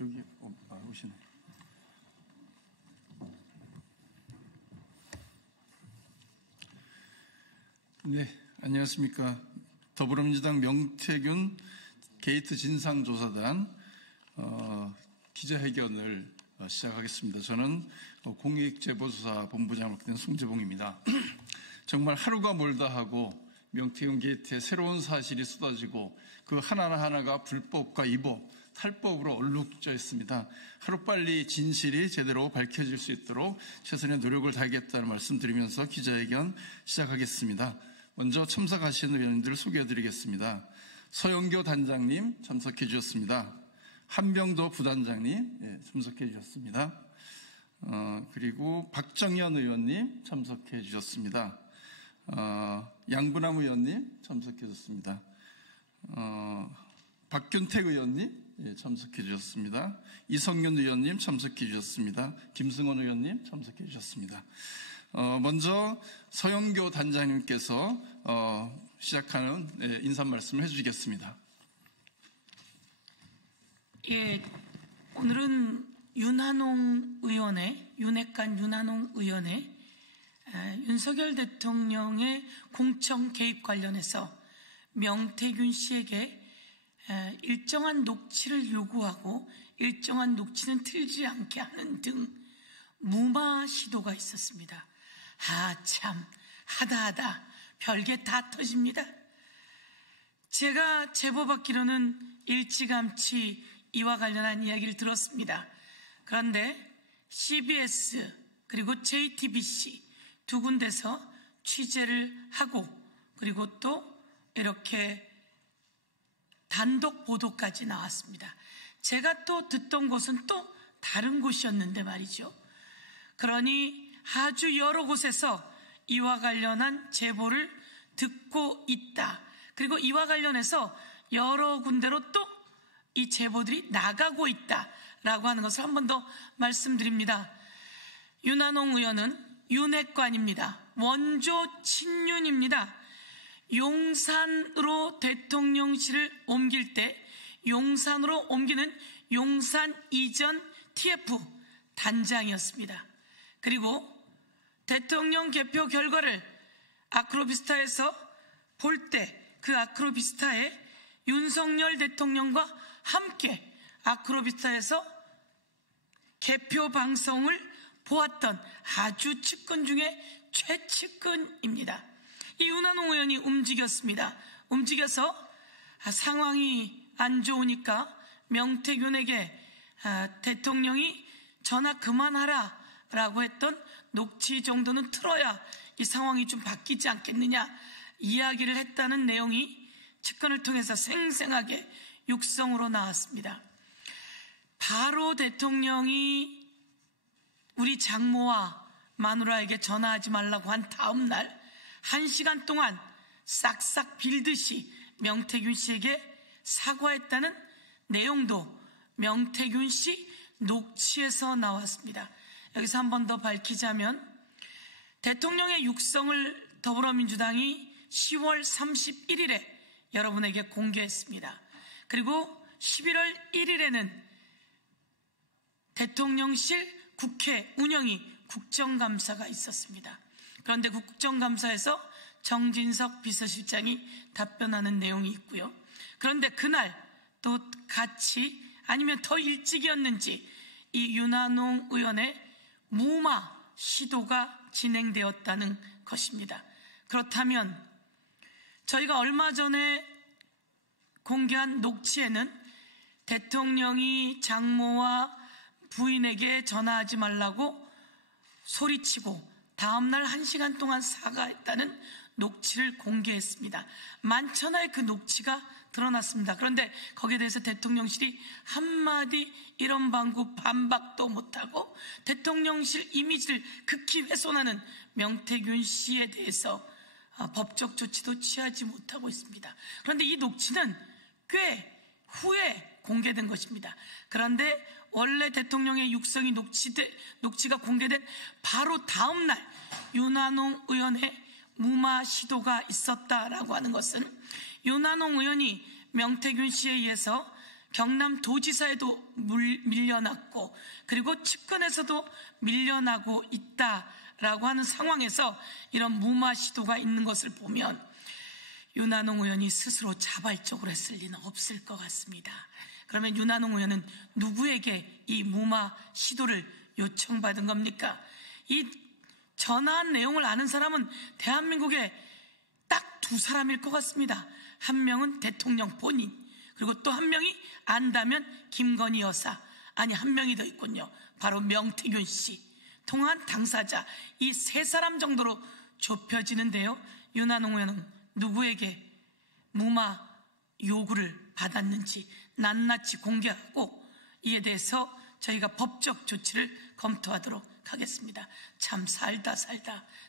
저기 오시네. 네, 안녕하십니까. 더불어민주당 명태균 게이트 진상조사단 기자회견을 시작하겠습니다. 저는 공익제보조사본부장을 맡게 된 송재봉입니다. 정말 하루가 멀다 하고 명태균 게이트에 새로운 사실이 쏟아지고 그 하나하나가 불법과 위법, 탈법으로 얼룩져 있습니다. 하루빨리 진실이 제대로 밝혀질 수 있도록 최선의 노력을 다하겠다는 말씀드리면서 기자회견 시작하겠습니다. 먼저 참석하신 의원님들을 소개해드리겠습니다. 서영교 단장님 참석해 주셨습니다. 한병도 부단장님 참석해 주셨습니다. 그리고 박정현 의원님 참석해 주셨습니다. 양분남 의원님 참석해 주셨습니다. 박균택 의원님 참석해 주셨습니다. 이성윤 의원님 참석해 주셨습니다. 김승원 의원님 참석해 주셨습니다. 먼저 서영교 단장님께서 시작하는 인사 말씀을 해주시겠습니다. 예, 오늘은 윤핵관 윤한홍 의원의 윤석열 대통령의 공청 개입 관련해서 명태균 씨에게 일정한 녹취를 요구하고 일정한 녹취는 틀지 않게 하는 등 무마 시도가 있었습니다. 참 하다 별게 다 터집니다. 제가 제보받기로는 일찌감치 이와 관련한 이야기를 들었습니다. 그런데 CBS 그리고 JTBC 두 군데서 취재를 하고 그리고 또 이렇게 단독 보도까지 나왔습니다. 제가 또 듣던 곳은 또 다른 곳이었는데 말이죠. 그러니 아주 여러 곳에서 이와 관련한 제보를 듣고 있다. 그리고 이와 관련해서 여러 군데로 또 이 제보들이 나가고 있다라고 하는 것을 한 번 더 말씀드립니다. 윤한홍 의원은 윤핵관입니다. 원조 친윤입니다. 용산으로 대통령실을 옮길 때 용산으로 옮기는 용산 이전 TF 단장이었습니다. 그리고 대통령 개표 결과를 아크로비스타에서 볼 때 그 아크로비스타에 윤석열 대통령과 함께 아크로비스타에서 개표 방송을 보았던 아주 측근 중에 최측근입니다. 이 윤한홍 의원이 움직였습니다. 움직여서 상황이 안 좋으니까 명태균에게 대통령이 전화 그만하라 라고 했던 녹취 정도는 틀어야 이 상황이 좀 바뀌지 않겠느냐 이야기를 했다는 내용이 측근을 통해서 생생하게 육성으로 나왔습니다. 바로 대통령이 우리 장모와 마누라에게 전화하지 말라고 한 다음 날 1시간 동안 싹싹 빌듯이 명태균 씨에게 사과했다는 내용도 명태균 씨 녹취에서 나왔습니다. 여기서 한 번 더 밝히자면 대통령의 육성을 더불어민주당이 10월 31일에 여러분에게 공개했습니다. 그리고 11월 1일에는 대통령실 국회 운영위 국정감사가 있었습니다. 그런데 국정감사에서 정진석 비서실장이 답변하는 내용이 있고요. 그런데 그날 또 같이 아니면 더 일찍이었는지 이 윤한홍 의원의 무마 시도가 진행되었다는 것입니다. 그렇다면 저희가 얼마 전에 공개한 녹취에는 대통령이 장모와 부인에게 전화하지 말라고 소리치고 다음날 1시간 동안 사과했다는 녹취를 공개했습니다. 만천하의 그 녹취가 드러났습니다. 그런데 거기에 대해서 대통령실이 한마디 이런 방구 반박도 못하고 대통령실 이미지를 극히 훼손하는 명태균 씨에 대해서 법적 조치도 취하지 못하고 있습니다. 그런데 이 녹취는 꽤 후에 공개된 것입니다. 그런데 원래 대통령의 육성이 녹취가 공개된 바로 다음 날 윤한홍 의원의 무마 시도가 있었다라고 하는 것은 윤한홍 의원이 명태균 씨에 의해서 경남도지사에도 밀려났고 그리고 측근에서도 밀려나고 있다라고 하는 상황에서 이런 무마 시도가 있는 것을 보면 윤한홍 의원이 스스로 자발적으로 했을 리는 없을 것 같습니다. 그러면 윤한홍 의원은 누구에게 이 무마 시도를 요청받은 겁니까? 이 전화한 내용을 아는 사람은 대한민국에 딱 두 사람일 것 같습니다. 한 명은 대통령 본인, 그리고 또 한 명이 안다면 김건희 여사, 아니 한 명이 더 있군요. 바로 명태균 씨, 통화한 당사자, 이 세 사람 정도로 좁혀지는데요. 윤한홍 의원은 누구에게 무마 요구를 받았는지 낱낱이 공개하고 이에 대해서 저희가 법적 조치를 검토하도록 하겠습니다. 참 살다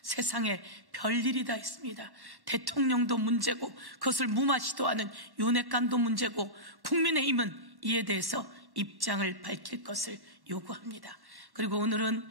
세상에 별일이 다 있습니다. 대통령도 문제고 그것을 무마 시도하는 윤핵관도 문제고 국민의힘은 이에 대해서 입장을 밝힐 것을 요구합니다. 그리고 오늘은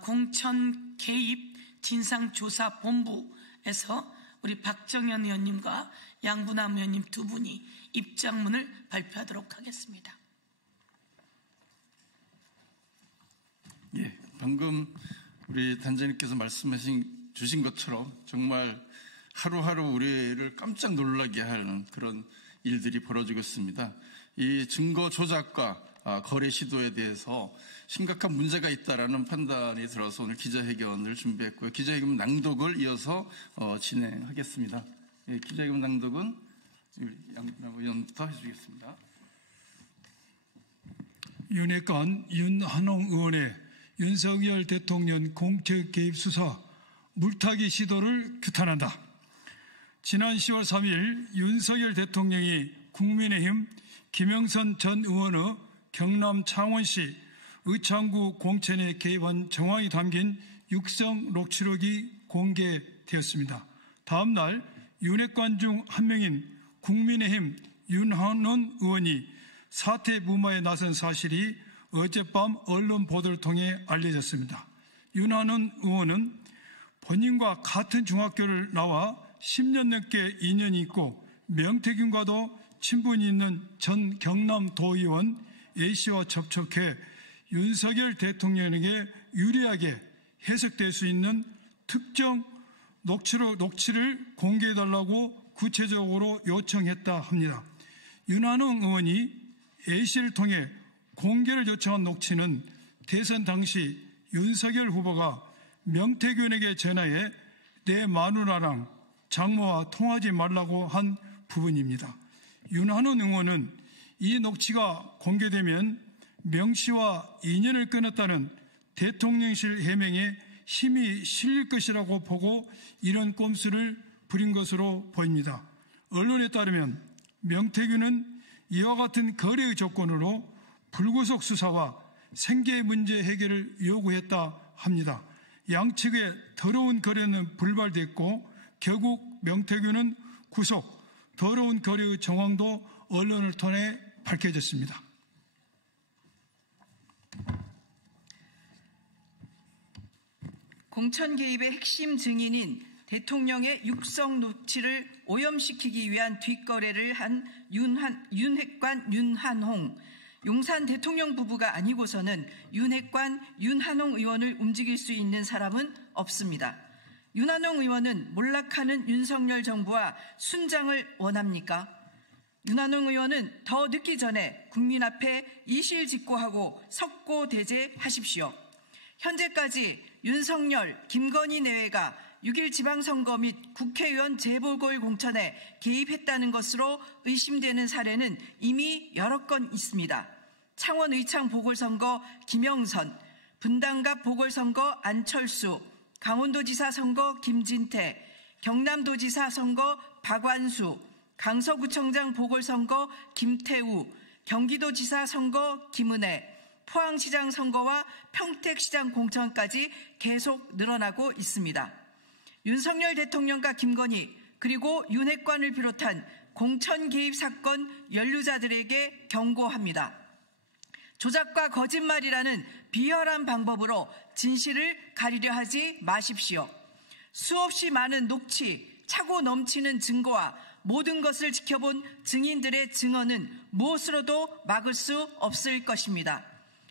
공천 개입 진상조사본부에서 우리 박정현 의원님과 양분남 의원님 두 분이 입장문을 발표하도록 하겠습니다. 예, 방금 우리 단장님께서 말씀하신 주신 것처럼 정말 하루하루 우리를 깜짝 놀라게 하는 그런 일들이 벌어지고 있습니다. 이 증거 조작과 거래 시도에 대해서 심각한 문제가 있다라는 판단이 들어서 오늘 기자회견을 준비했고요. 기자회견 낭독을 이어서 진행하겠습니다. 예, 기자회견 낭독은 양분남 의원부터 해주시겠습니다. 윤핵관 윤한홍 의원의 윤석열 대통령 공천 개입 수사 물타기 시도를 규탄한다. 지난 10월 3일 윤석열 대통령이 국민의힘 김영선 전 의원의 경남 창원시 의창구 공천에 개입한 정황이 담긴 육성 녹취록이 공개되었습니다. 다음 날 윤핵관 중 한 명인 국민의힘 윤한홍 의원이 사퇴 무마에 나선 사실이 어젯밤 언론 보도를 통해 알려졌습니다. 윤한홍 의원은 본인과 같은 중학교를 나와 10년 넘게 인연이 있고 명태균과도 친분이 있는 전 경남도의원 A씨와 접촉해 윤석열 대통령에게 유리하게 해석될 수 있는 특정 녹취를 공개해달라고 구체적으로 요청했다 합니다. 윤한홍 의원이 A씨를 통해 공개를 요청한 녹취는 대선 당시 윤석열 후보가 명태균에게 전화해 내 마누라랑 장모와 통하지 말라고 한 부분입니다. 윤한홍 의원은 이 녹취가 공개되면 명씨와 인연을 끊었다는 대통령실 해명에 힘이 실릴 것이라고 보고 이런 꼼수를 부린 것으로 보입니다. 언론에 따르면 명태균은 이와 같은 거래의 조건으로 불구속 수사와 생계 문제 해결을 요구했다 합니다. 양측의 더러운 거래는 불발됐고 결국 명태균은 구속, 더러운 거래의 정황도 언론을 통해 밝혀졌습니다. 공천 개입의 핵심 증인인 대통령의 육성 녹취를 오염시키기 위한 뒷거래를 한 윤핵관 윤한홍, 용산 대통령 부부가 아니고서는 윤핵관 윤한홍 의원을 움직일 수 있는 사람은 없습니다. 윤한홍 의원은 몰락하는 윤석열 정부와 순장을 원합니까? 윤한홍 의원은 더 늦기 전에 국민 앞에 이실직고하고 석고대죄하십시오. 현재까지 윤석열, 김건희 내외가 6.1 지방선거 및 국회의원 재보궐공천에 개입했다는 것으로 의심되는 사례는 이미 여러 건 있습니다. 창원 의창 보궐선거 김영선, 분당갑 보궐선거 안철수, 강원도지사 선거 김진태, 경남도지사 선거 박완수, 강서구청장 보궐선거 김태우, 경기도지사 선거 김은혜, 포항시장 선거와 평택시장 공천까지 계속 늘어나고 있습니다. 윤석열 대통령과 김건희 그리고 윤핵관을 비롯한 공천 개입 사건 연루자들에게 경고합니다. 조작과 거짓말이라는 비열한 방법으로 진실을 가리려 하지 마십시오. 수없이 많은 녹취, 차고 넘치는 증거와 모든 것을 지켜본 증인들의 증언은 무엇으로도 막을 수 없을 것입니다.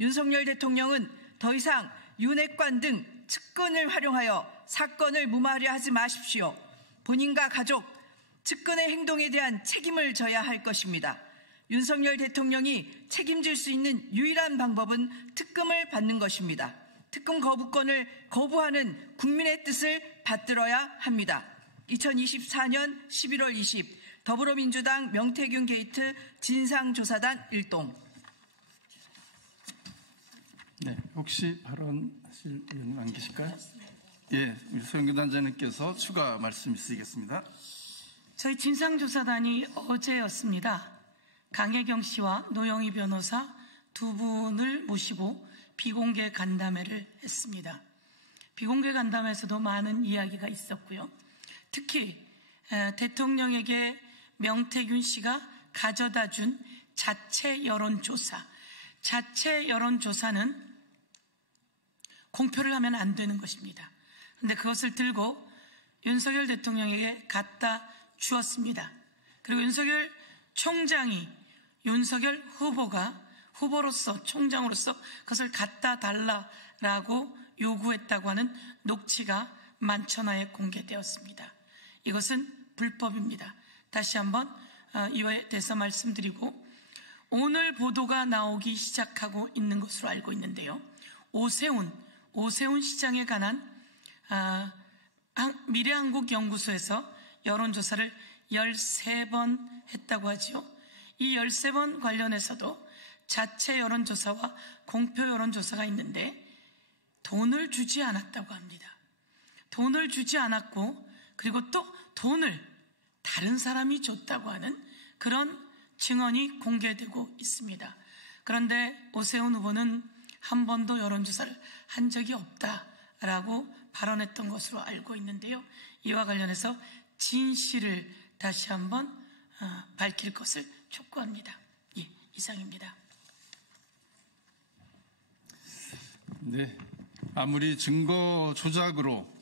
윤석열 대통령은 더 이상 윤핵관 등 측근을 활용하여 사건을 무마하려 하지 마십시오. 본인과 가족, 측근의 행동에 대한 책임을 져야 할 것입니다. 윤석열 대통령이 책임질 수 있는 유일한 방법은 특검을 받는 것입니다. 특검 거부권을 거부하는 국민의 뜻을 받들어야 합니다. 2024년 11월 20 더불어민주당 명태균 게이트 진상조사단 일동. 네, 혹시 발언하실 의원님 안 계실까요? 예, 우리 소영교 단장님께서 추가 말씀 있으시겠습니다. 저희 진상조사단이 어제였습니다. 강혜경 씨와 노영희 변호사 두 분을 모시고 비공개 간담회를 했습니다. 비공개 간담회에서도 많은 이야기가 있었고요. 특히 대통령에게 명태균 씨가 가져다 준 자체 여론조사는 공표를 하면 안 되는 것입니다. 그런데 그것을 들고 윤석열 대통령에게 갖다 주었습니다. 그리고 윤석열 총장이 윤석열 후보로서 총장으로서 그것을 갖다 달라라고 요구했다고 하는 녹취가 만천하에 공개되었습니다. 이것은 불법입니다. 다시 한번 이에 대해서 말씀드리고, 오늘 보도가 나오기 시작하고 있는 것으로 알고 있는데요. 오세훈 시장에 관한 미래한국연구소에서 여론조사를 13번 했다고 하지요. 이 13번 관련해서도 자체 여론조사와 공표 여론조사가 있는데 돈을 주지 않았다고 합니다. 돈을 주지 않았고, 그리고 또 돈을 다른 사람이 줬다고 하는 그런 증언이 공개되고 있습니다. 그런데 오세훈 후보는 한 번도 여론조사를 한 적이 없다라고 발언했던 것으로 알고 있는데요. 이와 관련해서 진실을 다시 한번 밝힐 것을 촉구합니다. 예, 이상입니다. 네, 아무리 증거 조작으로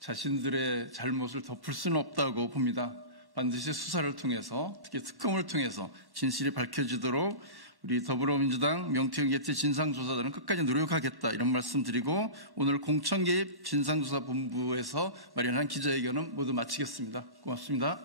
자신들의 잘못을 덮을 수는 없다고 봅니다. 반드시 수사를 통해서, 특히 특검을 통해서 진실이 밝혀지도록 우리 더불어민주당 명태균 게이트 진상조사단은 끝까지 노력하겠다, 이런 말씀 드리고, 오늘 공천개입 진상조사본부에서 마련한 기자회견은 모두 마치겠습니다. 고맙습니다.